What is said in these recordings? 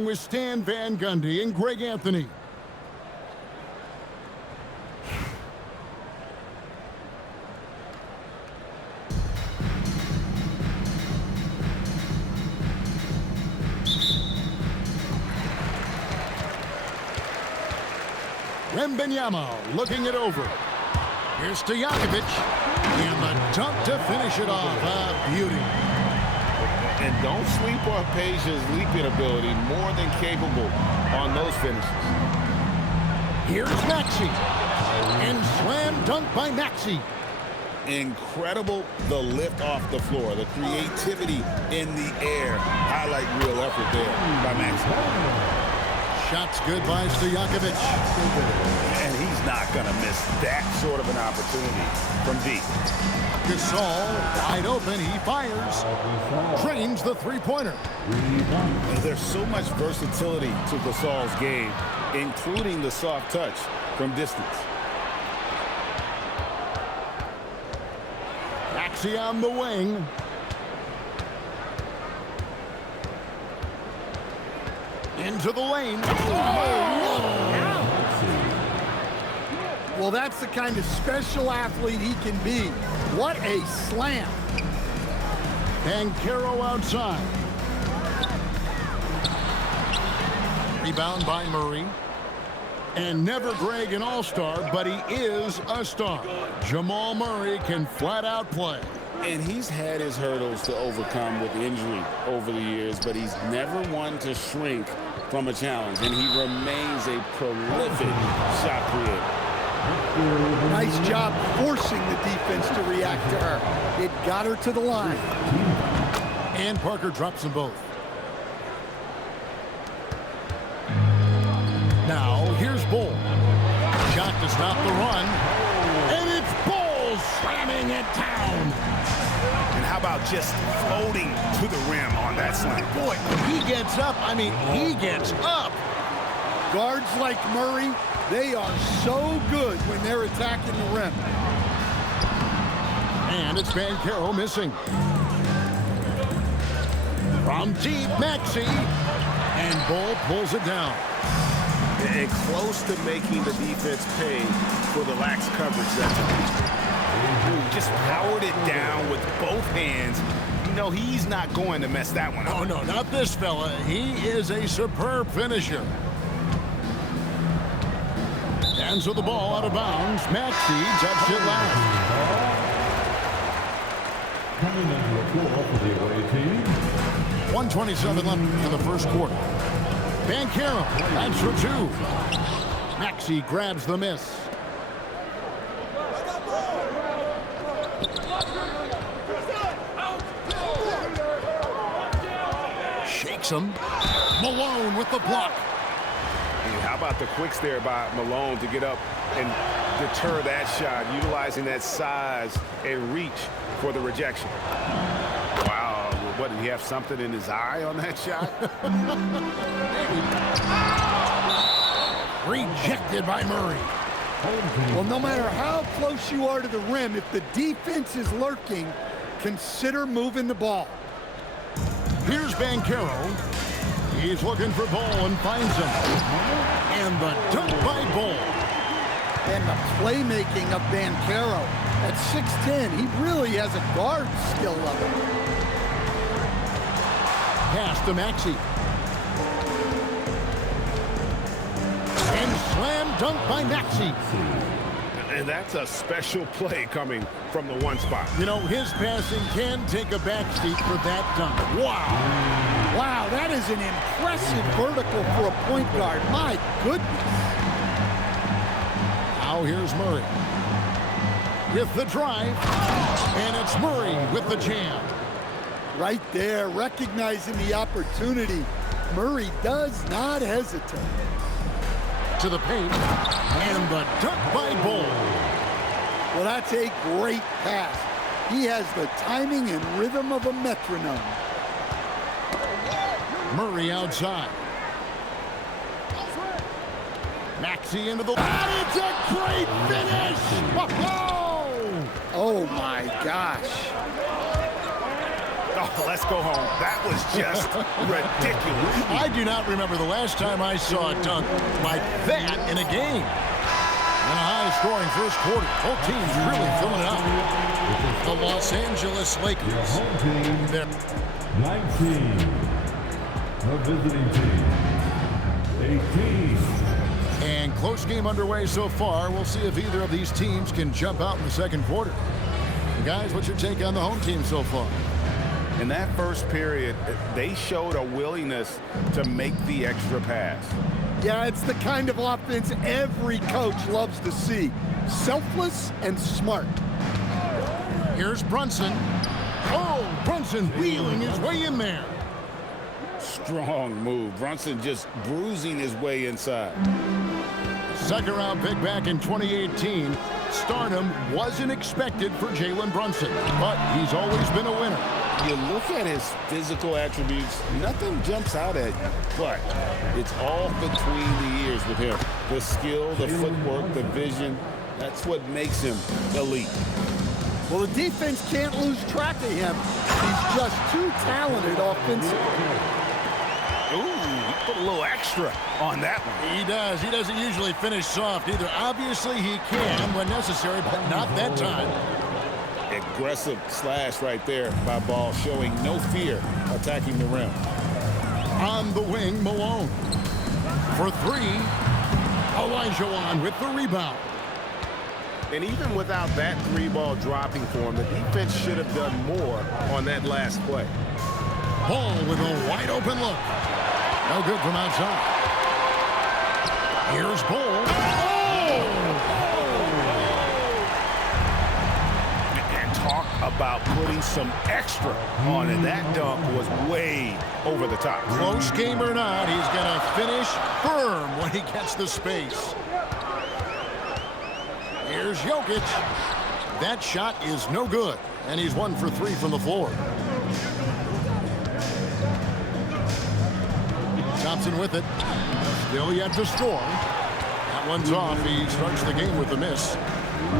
along with Stan Van Gundy and Greg Anthony. Wembanyama looking it over. Here's Stojakovic. And the dunk to finish it off. A beauty. And don't sleep on Peja's leaping ability. More than capable on those finishes. Here's Maxey. And slam dunk by Maxey. Incredible the lift off the floor. The creativity in the air. Highlight real effort there by Maxey. Shots good by Stojakovic. And he's not going to miss that sort of an opportunity from deep. Gasol wide open. He fires. Drains the three-pointer. There's so much versatility to Gasol's game, including the soft touch from distance. Maxey on the wing. Into the lane. Well, that's the kind of special athlete he can be. What a slam. Banchero outside. Rebound by Murray. And never Greg an all-star, but he is a star. Jamal Murray can flat out play. And he's had his hurdles to overcome with injury over the years, but he's never one to shrink from a challenge, and he remains a prolific shot creator. Nice job forcing the defense to react to her. It got her to the line. And Parker drops them both. Now, here's Bull. Shot to stop the run. And it's Bull slamming it down. And how about just floating to the rim on that slam? Boy, he gets up. I mean, he gets up. Guards like Murray, they are so good when they're attacking the rim. And it's Banchero missing. From deep, Maxey. And Bull pulls it down. And close to making the defense pay for the lax coverage that's just powered it down with both hands. You know, he's not going to mess that one up. Oh, no, not this fella. He is a superb finisher. Hands with the ball out of bounds. Maxey touched it last. Coming into the floor for the away team. 1:27 left for the first quarter. Banchero, that's for two. Maxey grabs the miss. Shakes him. Malone with the block. Hey, how about the quicks there by Malone to get up and deter that shot, utilizing that size and reach for the rejection. Wow, what, did he have something in his eye on that shot? Rejected by Murray. Well, no matter how close you are to the rim, if the defense is lurking, consider moving the ball. Here's Banchero. He's looking for Bull and finds him. And the dunk by Bull. And the playmaking of Banchero. At 6'10", he really has a guard skill level. Pass to Maxey. And slam dunk by Maxey. And that's a special play coming from the one spot. You know, his passing can take a backseat for that dunk. Wow. Wow, that is an impressive vertical for a point guard. My goodness. Now here's Murray with the drive. And it's Murray with the jam. Right there, recognizing the opportunity. Murray does not hesitate. To the paint. And the dunk by Bull. Well, that's a great pass. He has the timing and rhythm of a metronome. Murray outside. Maxey into the... And it's a great finish! Oh, oh my gosh. Oh, let's go home. That was just ridiculous. I do not remember the last time I saw a dunk like that in a game. And a high-scoring first quarter. Both teams really filling it out. The Los Angeles Lakers. Home team, They're 19. The visiting team, 18. And close game underway so far. We'll see if either of these teams can jump out in the second quarter. Guys, what's your take on the home team so far? In that first period, they showed a willingness to make the extra pass. Yeah, it's the kind of offense every coach loves to see. Selfless and smart. Here's Brunson. Oh, Brunson wheeling his way in there. Strong move. Brunson just bruising his way inside. Second round pick back in 2018. Stardom wasn't expected for Jalen Brunson, but he's always been a winner. You look at his physical attributes, nothing jumps out at you, but it's all between the ears with him. The skill, the footwork, the vision, that's what makes him elite. Well, the defense can't lose track of him. He's just too talented offensively. Ooh, he put a little extra on that one. He does. He doesn't usually finish soft either. Obviously, he can when necessary, but not that time. Aggressive slash right there by Ball, showing no fear attacking the rim. On the wing, Malone. For three, Olajuwon with the rebound. And even without that three-ball dropping for him, the defense should have done more on that last play. Ball with a wide-open look. No good from outside. Here's Ball. And talk about putting some extra on it. That dunk was way over the top. Close game or not, he's going to finish firm when he gets the space. Here's Jokic. That shot is no good, and he's 1 for 3 from the floor. Thompson with it. Still yet to score. That one's off. He starts the game with a miss.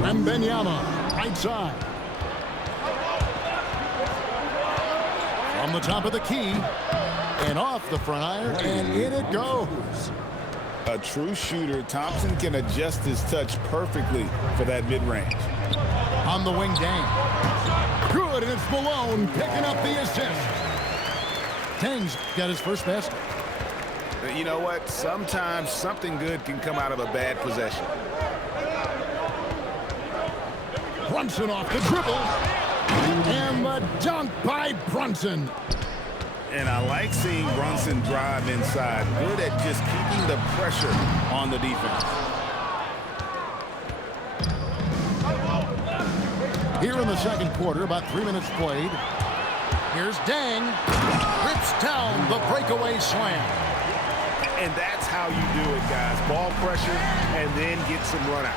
Wembanyama, right side. From the top of the key. And off the front iron, and in it goes. A true shooter, Thompson can adjust his touch perfectly for that mid-range. On the wing, Dang. Good, and it's Malone picking up the assist. Dang's got his first basket. You know what? Sometimes something good can come out of a bad possession. Brunson off the dribble. And the dunk by Brunson. And I like seeing Brunson drive inside. Good at just keeping the pressure on the defense. Here in the second quarter, about 3 minutes played. Here's Dang. Rips down the breakaway slam. And that's how you do it, guys. Ball pressure and then get some runouts.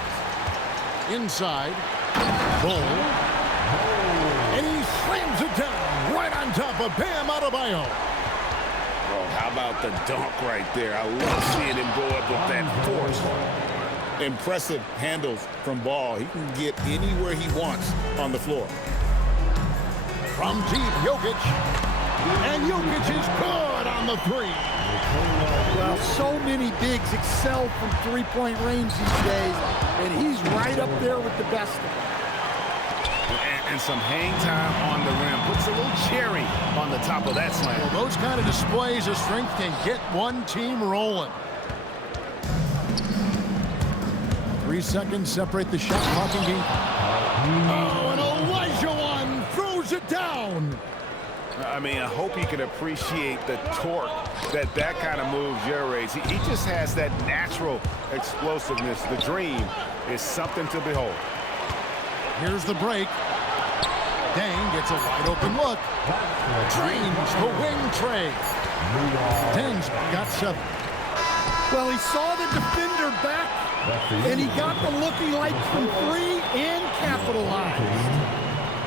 Inside. Bull. And he slams it down right on top of Bam Adebayo. Oh, how about the dunk right there? I love seeing him go up with that force. Impressive handles from Ball. He can get anywhere he wants on the floor. From deep, Jokic. And Jokic is good on the three. Well, so many bigs excel from three-point range these days, and he's right up there with the best of them. And some hang time on the rim. Puts a little cherry on the top of that slam. Well, those kind of displays of strength can get one team rolling. 3 seconds separate the shot clock and game. Oh, and Olajuwon throws it down. I mean, I hope he can appreciate the torque that kind of move generates. He just has that natural explosiveness. The dream is something to behold. Here's the break. Dang gets a wide open look. Dreams the wing trade. Dang's got 7. Well, he saw the defender back, and he got the looking like from 3 and capitalized.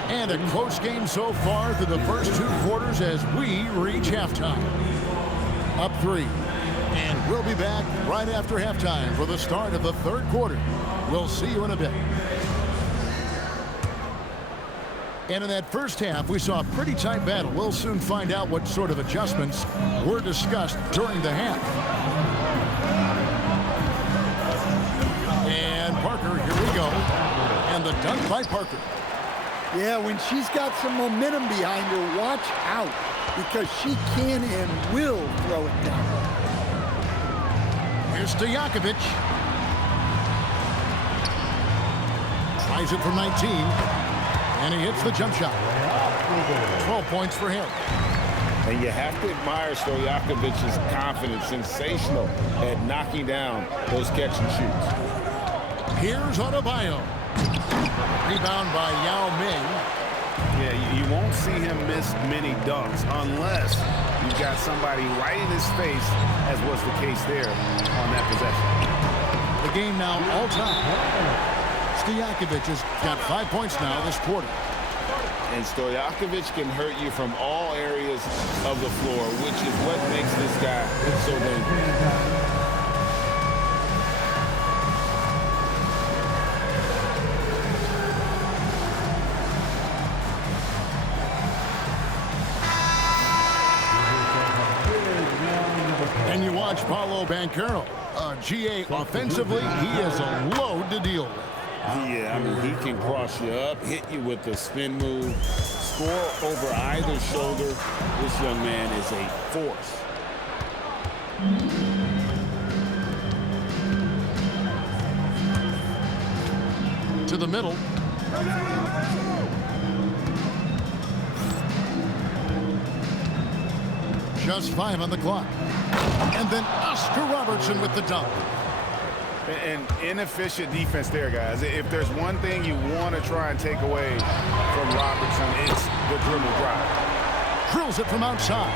And a close game so far through the first 2 quarters as we reach halftime. Up 3. And we'll be back right after halftime for the start of the third quarter. We'll see you in a bit. And in that first half, we saw a pretty tight battle. We'll soon find out what sort of adjustments were discussed during the half. And Parker, here we go. And the dunk by Parker. Yeah, when she's got some momentum behind her, watch out, because she can and will throw it down. Here's Stojakovic. Tries it from 19. And he hits the jump shot. 12 points for him. And you have to admire Stojakovic's confidence. Sensational at knocking down those catch and shoots. Here's Adebayo. Rebound by Yao Ming. Yeah, you won't see him miss many dunks unless you've got somebody right in his face, as was the case there on that possession. The game now all time. Stojakovic has got 5 points now this quarter. And Stojakovic can hurt you from all areas of the floor, which is what makes this guy so dangerous. And you watch Paolo Banchero. GA offensively, he is a load to deal with. Yeah, I mean, he can cross you up, hit you with the spin move, score over either shoulder. This young man is a force. To the middle. Just 5 on the clock. And then Oscar Robertson with the dunk. An inefficient defense there, guys. If there's one thing you want to try and take away from Robertson, it's the dribble drive. Drills it from outside.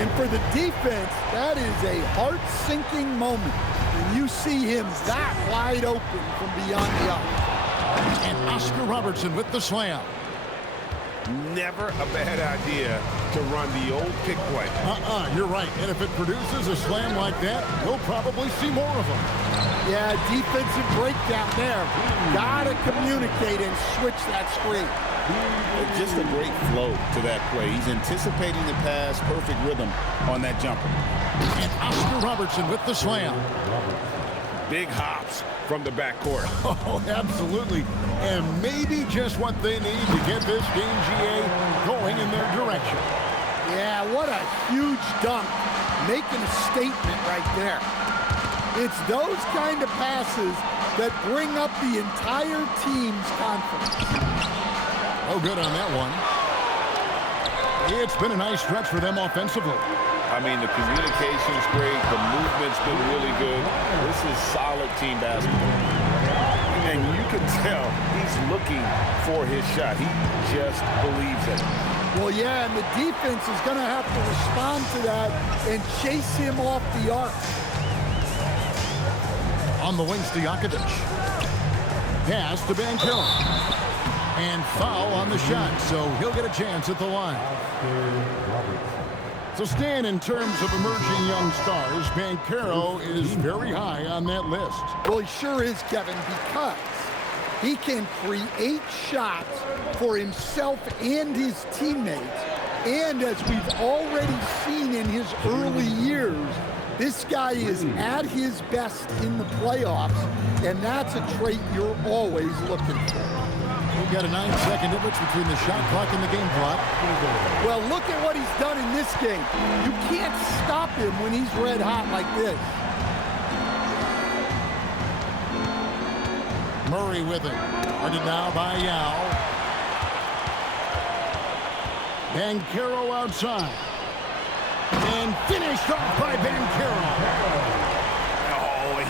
And for the defense, that is a heart-sinking moment when you see him that wide open from beyond the arc. And Oscar Robertson with the slam. Never a bad idea to run the old pick play. You're right. And if it produces a slam like that, we'll probably see more of them. Yeah, defensive breakdown there. Gotta communicate and switch that screen. Just a great flow to that play. He's anticipating the pass, perfect rhythm on that jumper. And Oscar Robertson with the slam. Big hops from the backcourt. Oh, absolutely. And maybe just what they need to get this game, GA, going in their direction. Yeah, what a huge dunk. Making a statement right there. It's those kind of passes that bring up the entire team's confidence. Oh, good on that one. It's been a nice stretch for them offensively. I mean, the communication's great. The movement's been really good. This is solid team basketball. And you can tell he's looking for his shot. He just believes it. Well, yeah, and the defense is going to have to respond to that and chase him off the arc. On the wing, Stojakovic. Pass to Banchero. And foul on the shot, so he'll get a chance at the line. So, Stan, in terms of emerging young stars, Banchero is very high on that list. Well, he sure is, Kevin, because he can create shots for himself and his teammates. And as we've already seen in his early years, this guy is at his best in the playoffs, and that's a trait you're always looking for. We've got a 9-second difference between the shot clock and the game clock. Well, look at what he's done in this game. You can't stop him when he's red hot like this. Murray with it. Guarded now by Yao. Banchero outside. And finished off by Banchero.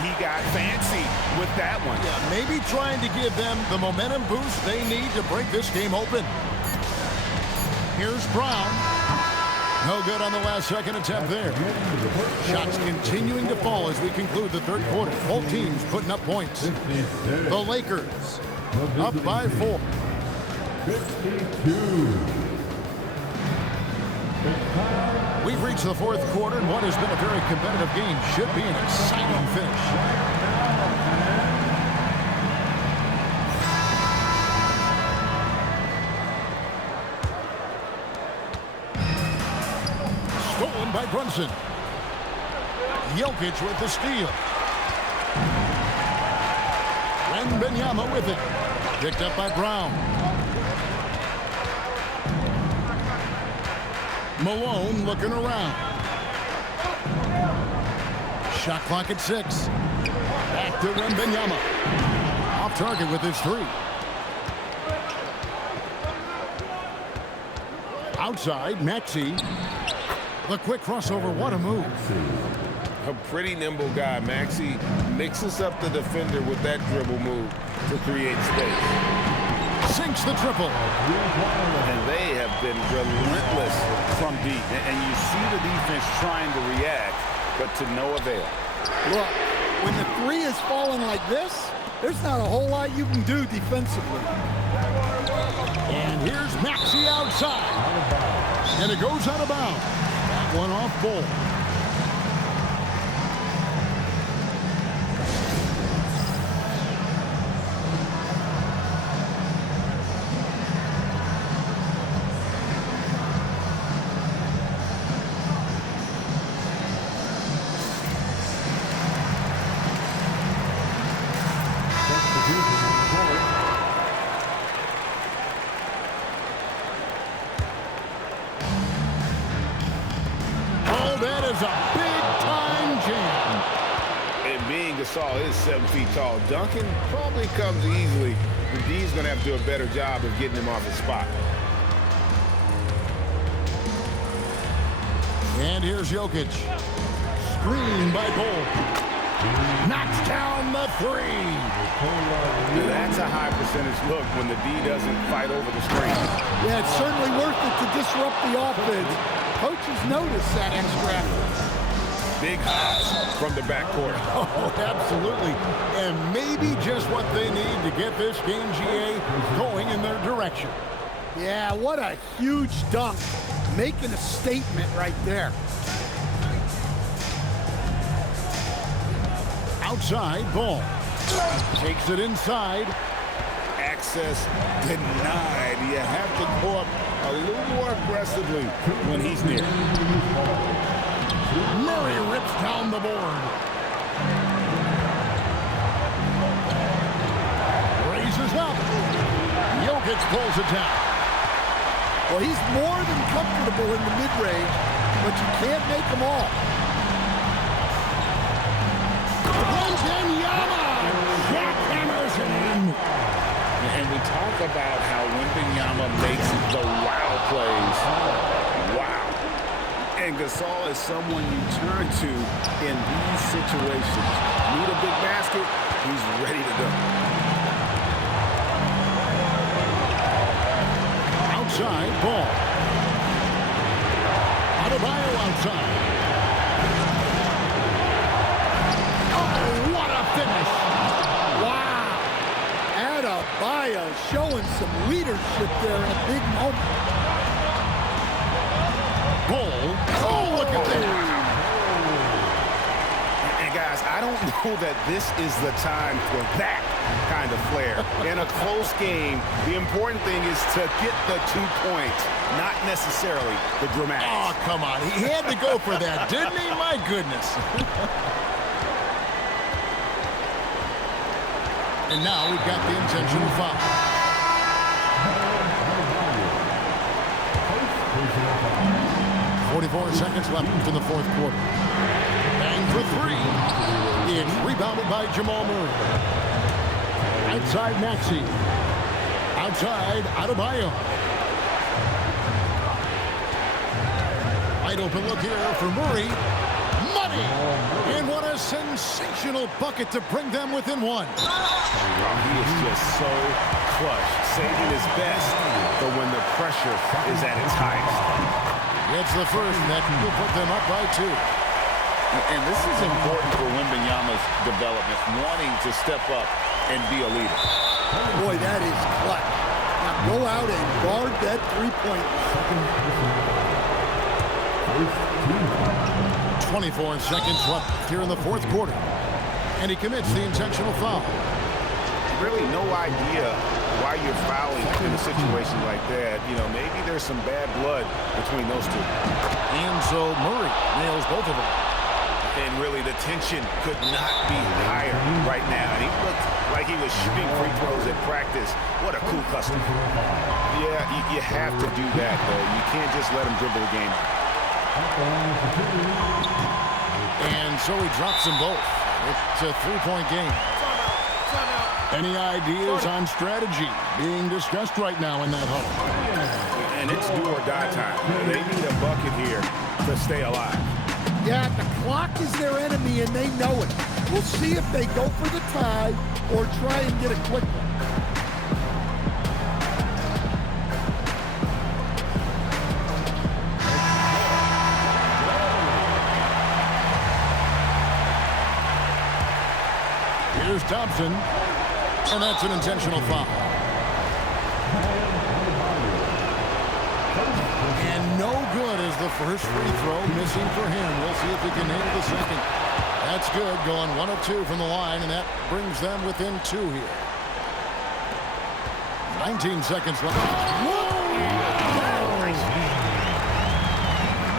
He got fancy with that one. Yeah, maybe trying to give them the momentum boost they need to break this game open. Here's Brown. No good on the last second attempt there. Shots continuing to fall as we conclude the third quarter. Both teams putting up points. The Lakers up by 4. 52. We've reached the fourth quarter, and what has been a very competitive game should be an exciting finish. Thompson. Jokic with the steal. Wembanyama with it. Picked up by Brown. Malone looking around. Shot clock at 6. Back to Wembanyama. Off target with his 3. Outside, Maxey. The quick crossover. What a move. A pretty nimble guy. Maxey mixes up the defender with that dribble move to create space. Sinks the triple. And they have been relentless from deep. And you see the defense trying to react, but to no avail. Look, when the 3 is falling like this, there's not a whole lot you can do defensively. And here's Maxey outside. And it goes out of bounds. That one off Bull. Gasol is 7 feet tall. Duncan probably comes easily. The D's going to have to do a better job of getting him off his spot. And here's Jokic. Screen by Bull. Knocks down the 3. That's a high percentage look when the D doesn't fight over the screen. Yeah, it's certainly worth it to disrupt the offense. Coaches notice that extra effort. Big hops from the backcourt. Oh, absolutely. And maybe just what they need to get this game, GA, going in their direction. Yeah, what a huge dunk. Making a statement right there. Outside, Ball. Takes it inside. Access denied. You have to go up a little more aggressively when he's near. Murray rips down the board. Raises up. Jokic pulls it down. Well, he's more than comfortable in the mid-range, but you can't make them all. Wembanyama jackhammers it in. And we talk about how Wembanyama makes the wow plays. Wow. And Gasol is someone you turn to in these situations. Need a big basket, he's ready to go. Outside, Ball. Adebayo outside. Oh, what a finish. Wow. Adebayo showing some leadership there in a big moment. Bull. Oh, look at that. And guys, I don't know that this is the time for that kind of flair. In a close game, the important thing is to get the 2 points, not necessarily the dramatics. Oh, come on. He had to go for that, didn't he? My goodness. And now we've got the intentional foul. 44 seconds left in the fourth quarter. Bang for 3. It's rebounded by Jamal Murray. Outside Maxey. Outside Adebayo. Wide open look here for Murray. Money! And what a sensational bucket to bring them within 1. He is just so clutch, saving his best for when the pressure is at its highest. It's the first that will put them up by 2. And this is important for Wembanyama's development, wanting to step up and be a leader. Boy, that is clutch. Now go out and guard that 3-point. 24 seconds left here in the fourth quarter. And he commits the intentional foul. Really no idea why you're fouling in a situation like that. You know, maybe there's some bad blood between those two. And so Murray nails both of them. And really, the tension could not be higher right now. And he looked like he was shooting free throws at practice. What a cool customer. Yeah, you have to do that, though. You can't just let him dribble the game. And so he drops them both. It's a three-point game. Any ideas on strategy being discussed right now in that hole? And it's do or die time. They need a bucket here to stay alive. Yeah, the clock is their enemy, and they know it. We'll see if they go for the tie or try and get a quick one. Here's Thompson, and that's an intentional foul. And no good as the first free throw missing for him. We'll see if he can handle the second. That's good, going 1 of 2 from the line, and that brings them within 2 here. 19 seconds left.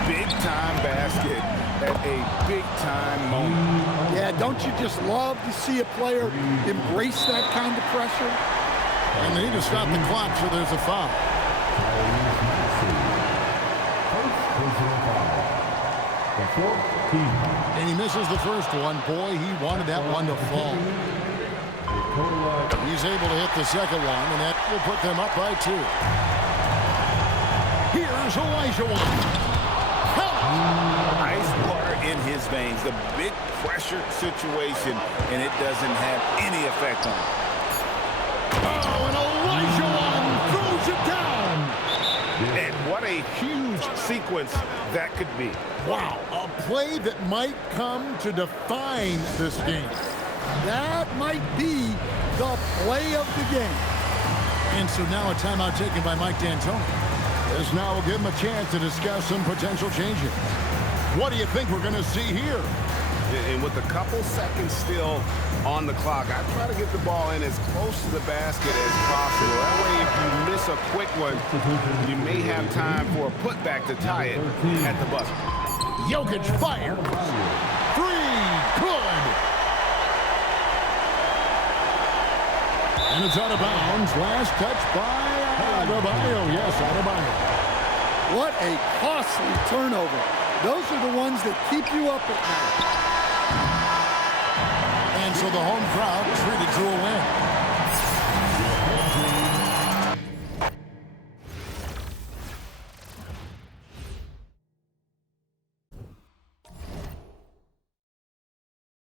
Big-time basket at a big-time moment. Yeah, don't you just love to see a player embrace that kind of pressure? And they need to stop the clock, so there's a foul. And he misses the first one. Boy, he wanted that one to fall. He's able to hit the second one, and that will put them up by 2. Here's Elijah One. Ice water in his veins. The big pressure situation, and it doesn't have any effect on him. Oh, and Elijah One throws it down. And what a huge sequence that could be. Wow, a play that might come to define this game. That might be the play of the game. And so now a timeout taken by Mike D'Antoni. This now will give him a chance to discuss some potential changes. What do you think we're going to see here? And with a couple seconds still on the clock, I try to get the ball in as close to the basket as possible. That way, if you miss a quick one, you may have time for a putback to tie it at the buzzer. Jokic fires. 3, good. And it's out of bounds. Last touch by Adebayo. Yes, Adebayo. What a costly turnover. Those are the ones that keep you up at night. And so the home crowd treated to a win.